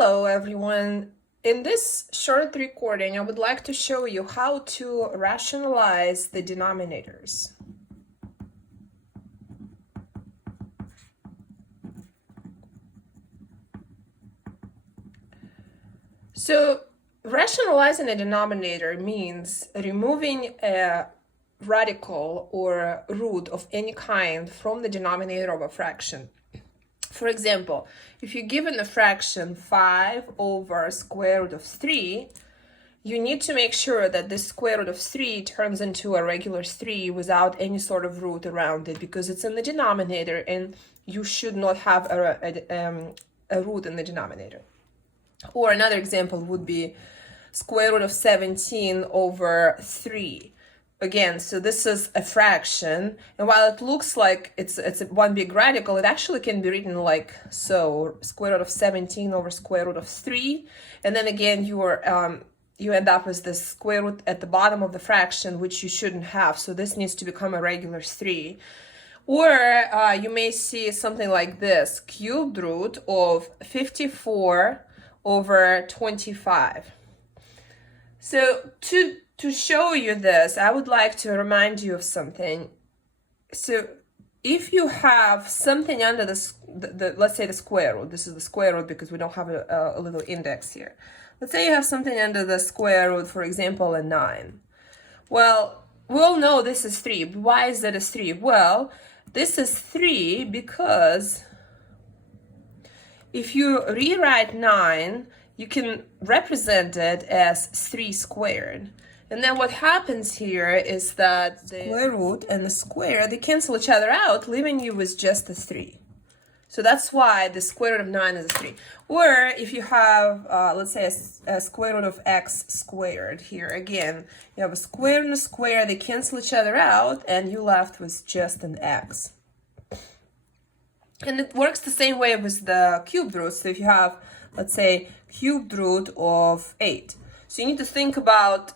Hello everyone. In this short recording, I would like to show you how to rationalize the denominators. So rationalizing a denominator means removing a radical or root of any kind from the denominator of a fraction. For example, if you're given a fraction 5 over square root of 3, you need to make sure that the square root of 3 turns into a regular 3 without any sort of root around it, because it's in the denominator and you should not have a root in the denominator. Or another example would be square root of 17 over 3. Again, so this is a fraction, and while it looks like it's one big radical, it actually can be written like so: square root of 17 over square root of 3, and then again you end up with this square root at the bottom of the fraction, which you shouldn't have, so this needs to become a regular 3. Or you may see something like this: cubed root of 54 over 25. So to show you this, I would like to remind you of something. So if you have something under let's say the square root, this is the square root because we don't have a little index here. Let's say you have something under the square root, for example, a 9. Well, we all know this is 3. Why is that a 3? Well, this is 3 because if you rewrite 9, you can represent it as 3 squared. And then what happens here is that the square root and the square, they cancel each other out, leaving you with just a 3. So that's why the square root of 9 is a 3. Or if you have, let's say, a square root of x squared here, again, you have a square and a square, they cancel each other out, and you're left with just an x. And it works the same way with the cubed root. So if you have, let's say, cubed root of 8. So you need to think about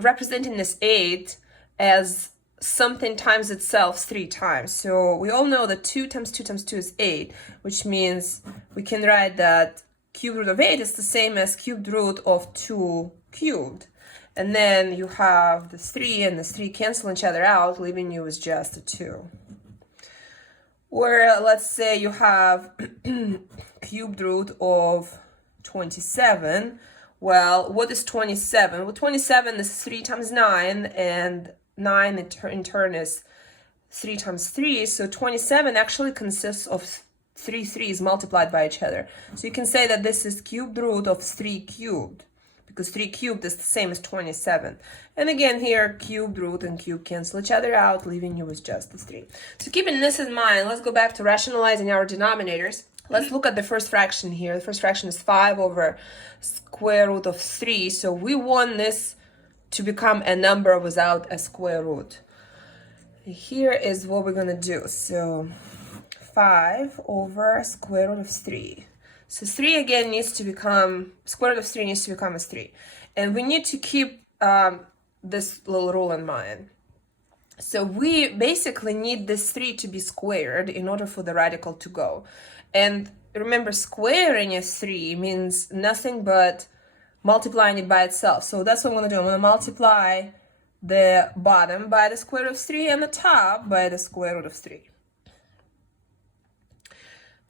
representing this 8 as something times itself 3 times. So we all know that 2 times 2 times 2 is 8, which means we can write that cube root of 8 is the same as cubed root of 2 cubed. And then you have the 3 and the 3 cancel each other out, leaving you with just a 2. Or let's say you have cubed root of 27. Well, what is 27? Well, 27 is 3 times 9, and 9 in turn is 3 times 3. So 27 actually consists of 3 3's multiplied by each other. So you can say that this is cubed root of 3 cubed, because 3 cubed is the same as 27. And again, here, cubed root and cube cancel each other out, leaving you with just the 3. So keeping this in mind, let's go back to rationalizing our denominators. Let's look at the first fraction here. The first fraction is 5 over square root of 3. So we want this to become a number without a square root. Here is what we're going to do. So 5 over square root of 3. So 3 again needs to become, square root of 3 needs to become a 3. And we need to keep this little rule in mind. So we basically need this 3 to be squared in order for the radical to go. And remember, squaring a 3 means nothing but multiplying it by itself. So that's what I'm going to do. I'm going to multiply the bottom by the square root of 3 and the top by the square root of 3.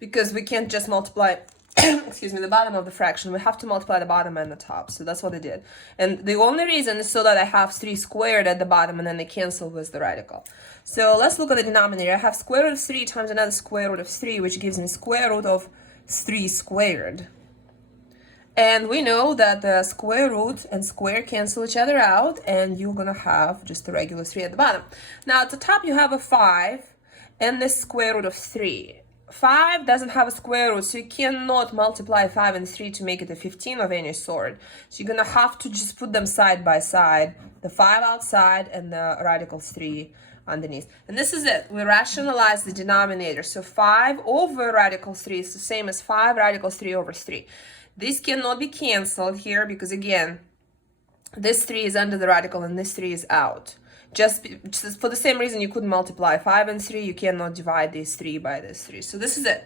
Because we can't just multiply excuse me, the bottom of the fraction. We have to multiply the bottom and the top. So that's what I did. And the only reason is so that I have 3 squared at the bottom and then they cancel with the radical. So let's look at the denominator. I have square root of 3 times another square root of 3, which gives me square root of 3 squared. And we know that the square root and square cancel each other out, and you're going to have just a regular 3 at the bottom. Now at the top you have a 5 and the square root of 3. 5 doesn't have a square root, so you cannot multiply 5 and 3 to make it a 15 of any sort. So you're going to have to just put them side by side, the 5 outside and the radical 3 underneath. And this is it. We rationalize the denominator. So 5 over radical 3 is the same as 5 radical 3 over 3. This cannot be canceled here because, again, this 3 is under the radical and this 3 is out. Just for the same reason you couldn't multiply 5 and 3, you cannot divide this 3 by this 3. So this is it.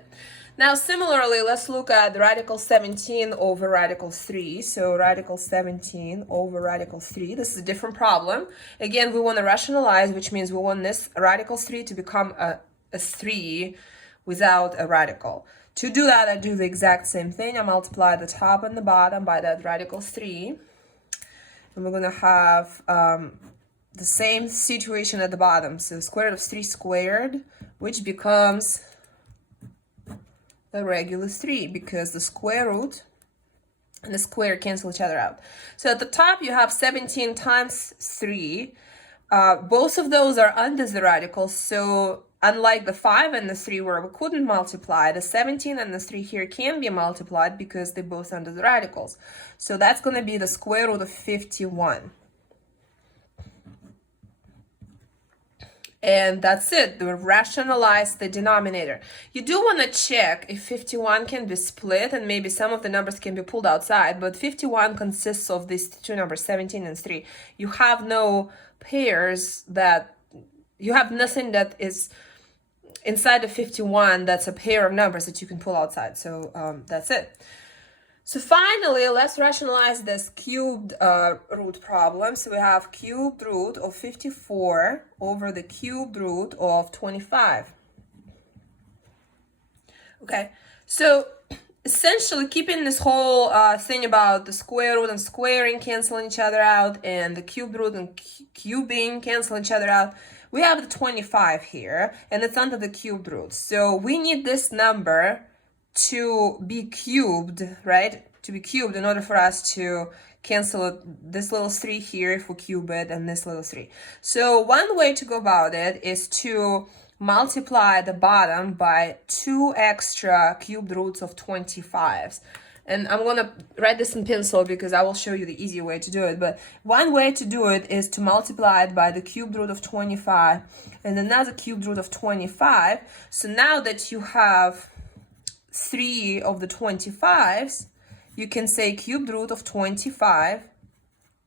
Now, similarly, let's look at radical 17 over radical 3. So radical 17 over radical 3. This is a different problem. Again, we want to rationalize, which means we want this radical 3 to become a 3 without a radical. To do that, I do the exact same thing. I multiply the top and the bottom by that radical 3. And we're going to have the same situation at the bottom. So square root of 3 squared, which becomes a regular 3 because the square root and the square cancel each other out. So at the top you have 17 times 3. Both of those are under the radical, so unlike the 5 and the 3 where we couldn't multiply, the 17 and the 3 here can be multiplied because they're both under the radicals. So that's going to be the square root of 51. And that's it. We rationalize the denominator. You do want to check if 51 can be split, and maybe some of the numbers can be pulled outside, but 51 consists of these two numbers, 17 and 3. You have no pairs that, you have nothing that is inside of 51 that's a pair of numbers that you can pull outside. So that's it. So finally, let's rationalize this cubed root problem. So we have cubed root of 54 over the cubed root of 25. Okay, so essentially keeping this whole thing about the square root and squaring canceling each other out, and the cubed root and cubing canceling each other out, we have the 25 here, and it's under the cubed root. So we need this number to be cubed, right? To be cubed in order for us to cancel this little 3 here if we cube it, and this little 3. So one way to go about it is to multiply the bottom by 2 extra cubed roots of 25s. And I'm going to write this in pencil because I will show you the easy way to do it. But one way to do it is to multiply it by the cubed root of 25 and another cubed root of 25. So now that you have 3 of the 25s, you can say cubed root of 25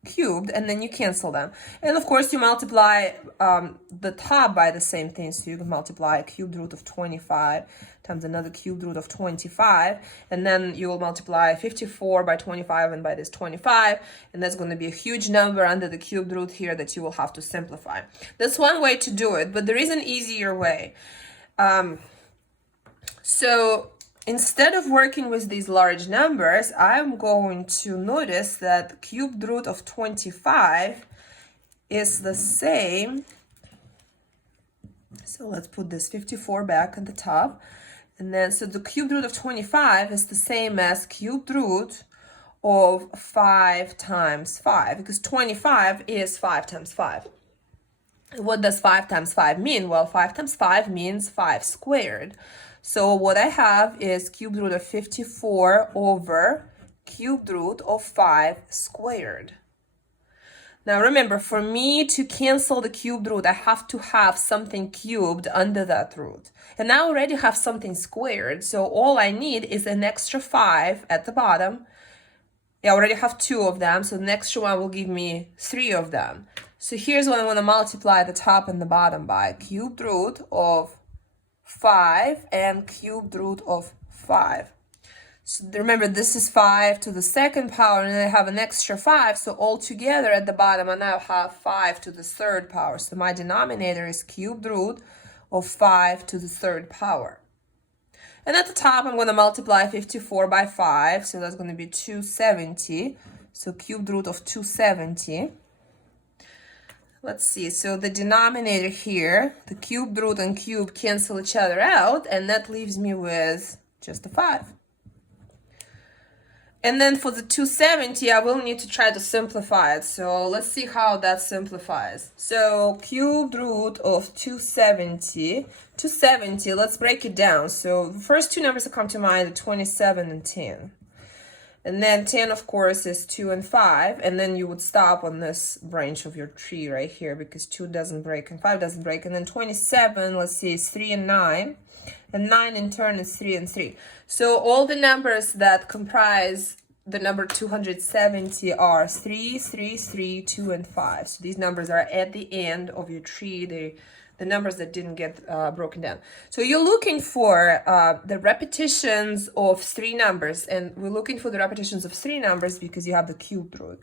cubed, and then you cancel them. And of course, you multiply the top by the same thing. So you can multiply a cubed root of 25 times another cubed root of 25, and then you will multiply 54 by 25 and by this 25, and that's going to be a huge number under the cubed root here that you will have to simplify. That's one way to do it, but there is an easier way. So instead of working with these large numbers, I'm going to notice that the cubed root of 25 is the same. So let's put this 54 back at the top. And then, so the cubed root of 25 is the same as cubed root of 5 times 5, because 25 is 5 times 5. What does 5 times 5 mean? Well, 5 times 5 means 5 squared. So what I have is cubed root of 54 over cubed root of 5 squared. Now remember, for me to cancel the cubed root, I have to have something cubed under that root. And I already have something squared, so all I need is an extra 5 at the bottom. I already have 2 of them, so the extra one will give me 3 of them. So here's what I want to multiply the top and the bottom by. Cubed root of 5 and cubed root of 5. So remember, this is 5 to the second power, and then I have an extra 5. So all together at the bottom, I now have 5 to the third power. So my denominator is cubed root of 5 to the third power. And at the top, I'm going to multiply 54 by 5. So that's going to be 270. So cubed root of 270. Let's see, so the denominator here, the cubed root and cube cancel each other out, and that leaves me with just a 5. And then for the 270, I will need to try to simplify it. So let's see how that simplifies. So cubed root of 270, let's break it down. So the first two numbers that come to mind are 27 and 10. And then 10, of course, is 2 and 5. And then you would stop on this branch of your tree right here because 2 doesn't break and 5 doesn't break. And then 27, let's see, is 3 and 9. And 9 in turn is 3 and 3. So all the numbers that comprise the number 270 are 3, 3, 3, 2, and 5. So these numbers are at the end of your tree. the numbers that didn't get broken down. So you're looking for the repetitions of 3 numbers, and we're looking for the repetitions of 3 numbers because you have the cubed root.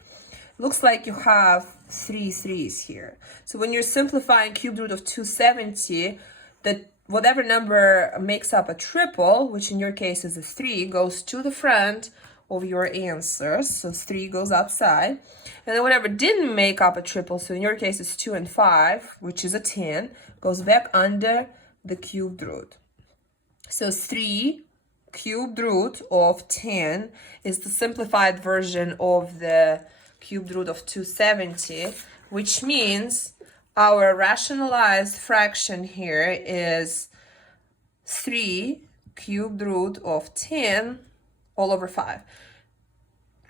Looks like you have 3 3s here. So when you're simplifying cubed root of 270, that whatever number makes up a triple, which in your case is a 3, goes to the front of your answers. So 3 goes outside. And then whatever didn't make up a triple, so in your case it's 2 and 5, which is a 10, goes back under the cubed root. So 3 cubed root of 10 is the simplified version of the cubed root of 270, which means our rationalized fraction here is 3 cubed root of 10 all over 5.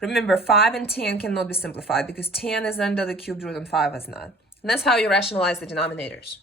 Remember, 5 and 10 cannot be simplified because 10 is under the cubed root and 5 is not. And that's how you rationalize the denominators.